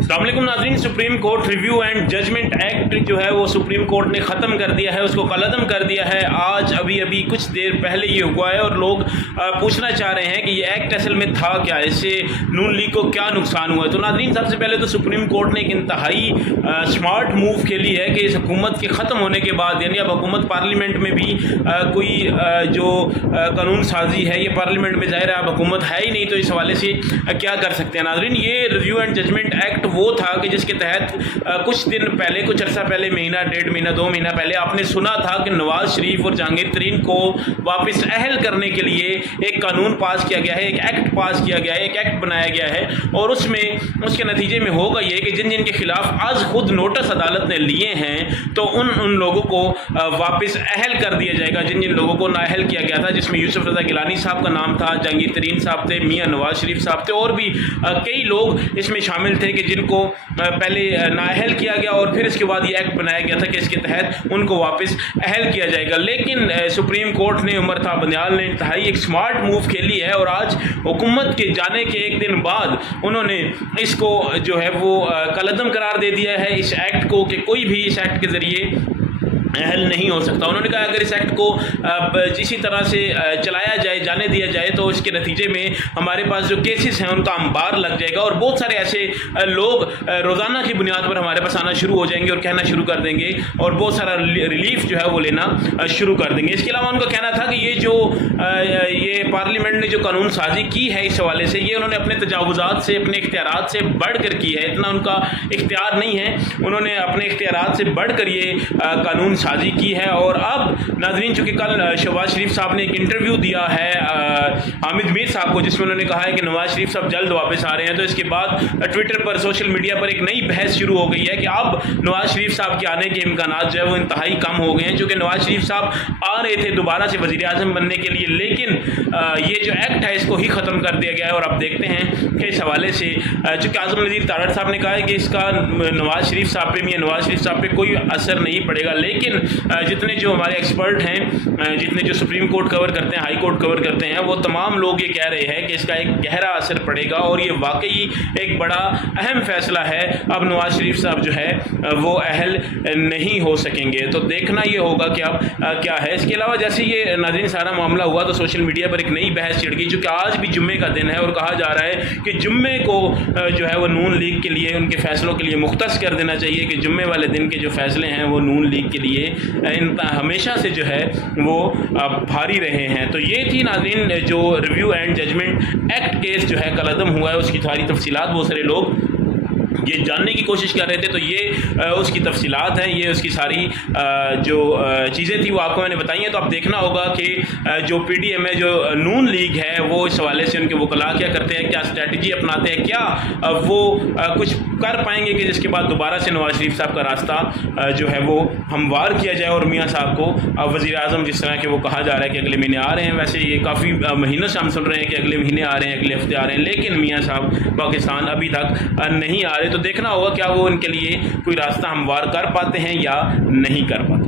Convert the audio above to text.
अस्सलाम वालेकुम नाज़रीन, supreme court review and judgment act जो है वो सुप्रीम कोर्ट ने ख़त्म कर दिया है, उसको कलअदम कर दिया है। आज अभी कुछ देर पहले ये हुआ है और लोग पूछना चाह रहे हैं कि ये एक्ट असल में था क्या, इससे नून लीग को क्या नुकसान हुआ है। तो नाज़रीन, सबसे पहले तो सुप्रीम कोर्ट ने एक इंतहाई स्मार्ट मूव खेली है कि इस हुकूमत के ख़त्म होने के बाद, यानी अब हुकूमत पार्लियामेंट में भी कोई जो कानून साजी है, ये पार्लियामेंट में ज़ाहिर है अब हुकूमत है ही नहीं, तो इस हवाले से क्या कर सकते हैं। नाज़रीन, ये रिव्यू एंड जजमेंट एक्ट वो था कि जिसके तहत कुछ दिन पहले, कुछ अर्सा पहले, महीना, डेढ़ महीना, 2 महीना पहले आपने सुना था कि नवाज शरीफ और जहांगीर तरीन को वापस अहल करने के लिए एक कानून पास किया गया है, एक एक्ट पास किया गया है, एक एक्ट बनाया गया है। और उसमें उसके नतीजे में होगा ये कि जिन जिन के खिलाफ आज खुद नोटिस अदालत ने लिए हैं, तो उन लोगों को वापस अहल कर दिया जाएगा। जिन जिन लोगों को नाअहल किया गया था, जिसमें यूसुफ रज़ा गिलानी साहब का नाम था, जहांगीर तरीन साहब थे, मियाँ नवाज शरीफ साहब थे, और भी कई लोग इसमें शामिल थे कि जिनको पहले नाअहल किया गया और फिर इसके बाद ये एक्ट बनाया गया था कि इसके तहत उनको वापस अहल किया जाएगा। लेकिन सुप्रीम कोर्ट ने, उमर था बंदियाल ने इंतहाई एक स्मार्ट मूव खेली है और आज हुकूमत के जाने के एक दिन बाद उन्होंने इसको जो है वो कलअदम करार दे दिया है इस एक्ट को, कि कोई भी इस एक्ट के ज़रिए अहल नहीं हो सकता। उन्होंने कहा अगर इस एक्ट को इसी तरह से चलाया जाए, जाने दिया जाए, तो इसके नतीजे में हमारे पास जो केसेस हैं उनका अंबार लग जाएगा और बहुत सारे ऐसे लोग रोज़ाना की बुनियाद पर हमारे पास आना शुरू हो जाएंगे और कहना शुरू कर देंगे और बहुत सारा रिलीफ जो है वो लेना शुरू कर देंगे। इसके अलावा उनका कहना था कि ये पार्लियामेंट ने जो कानून साजी की है इस हवाले से, ये उन्होंने अपने तजावुज़ात से, अपने इख्तियारात से बढ़ कर की है। इतना उनका इख्तियार नहीं है, उन्होंने अपने इख्तियारात से बढ़ कर ये कानून साजी की है। और अब नाज़रीन, चूँकि कल शहबाज शरीफ साहब ने एक इंटरव्यू दिया है हामिद मीर साहब को, जिसमें उन्होंने कहा है कि नवाज शरीफ साहब जल्द वापस आ रहे हैं, तो इसके बाद ट्विटर पर, सोशल मीडिया पर एक नई बहस शुरू हो गई है कि अब नवाज शरीफ साहब के आने के इम्कानात जो है वो इंतहाई कम हो गए हैं। चूँकि नवाज शरीफ साहब आ रहे थे दोबारा से वज़ीर आज़म बनने के लिए, लेकिन ये जो एक्ट है इसको ही ख़त्म कर दिया गया है। और अब देखते हैं कि इस हवाले से, चूँकि आज़म नज़ीर तारड़ साहब ने कहा है कि इसका नवाज शरीफ साहब पे, मियां नवाज शरीफ साहब पे कोई असर नहीं पड़ेगा, लेकिन जितने जो हमारे एक्सपर्ट हैं, जितने जो सुप्रीम कोर्ट कवर करते हैं, हाई कोर्ट कवर करते हैं, वो तमाम लोग ये कह रहे हैं कि इसका एक गहरा असर पड़ेगा और ये वाकई एक बड़ा अहम फैसला है। अब नवाज शरीफ साहब जो है वो अहल नहीं हो सकेंगे, तो देखना ये होगा कि अब क्या है। इसके अलावा जैसे ये नाज़रीन सारा मामला हुआ तो सोशल मीडिया पर एक नई बहस छिड़ गई, चूँकि आज भी जुम्मे का दिन है और कहा जा रहा है कि जुम्मे को जो है वो नून लीग के लिए, उनके फैसलों के लिए मुख्तस कर देना चाहिए, कि जुम्मे वाले दिन के जो फैसले हैं वो नून लीग के लिए हमेशा से जो है वो भारी रहे हैं। तो ये थी नाज़रीन जो review and judgment act case जो है कलअदम हुआ है, उसकी सारी तफसीलात बहुत सारे लोग ये जानने की कोशिश कर रहे थे, तो ये उसकी तफसीलात हैं, ये उसकी सारी जो चीज़ें थी वो आपको मैंने बताई हैं। तो अब देखना होगा कि जो PDM है, जो नून लीग है, वो इस हवाले से उनके वकला क्या करते हैं, क्या स्ट्रैटेजी अपनाते हैं, क्या वो कुछ कर पाएंगे कि जिसके बाद दोबारा से नवाज शरीफ साहब का रास्ता जो है वो हमवार किया जाए और मियाँ साहब को वज़ीर आज़म, जिस तरह के वो कहा जा रहा है कि अगले महीने आ रहे हैं, वैसे ये काफ़ी महीनों से हम सुन रहे हैं कि अगले महीने आ रहे हैं, अगले हफ्ते आ रहे हैं, लेकिन मियाँ साहब पाकिस्तान अभी तक नहीं आ रहे। तो देखना होगा क्या वो उनके लिए कोई रास्ता हमवार कर पाते हैं या नहीं कर पाते।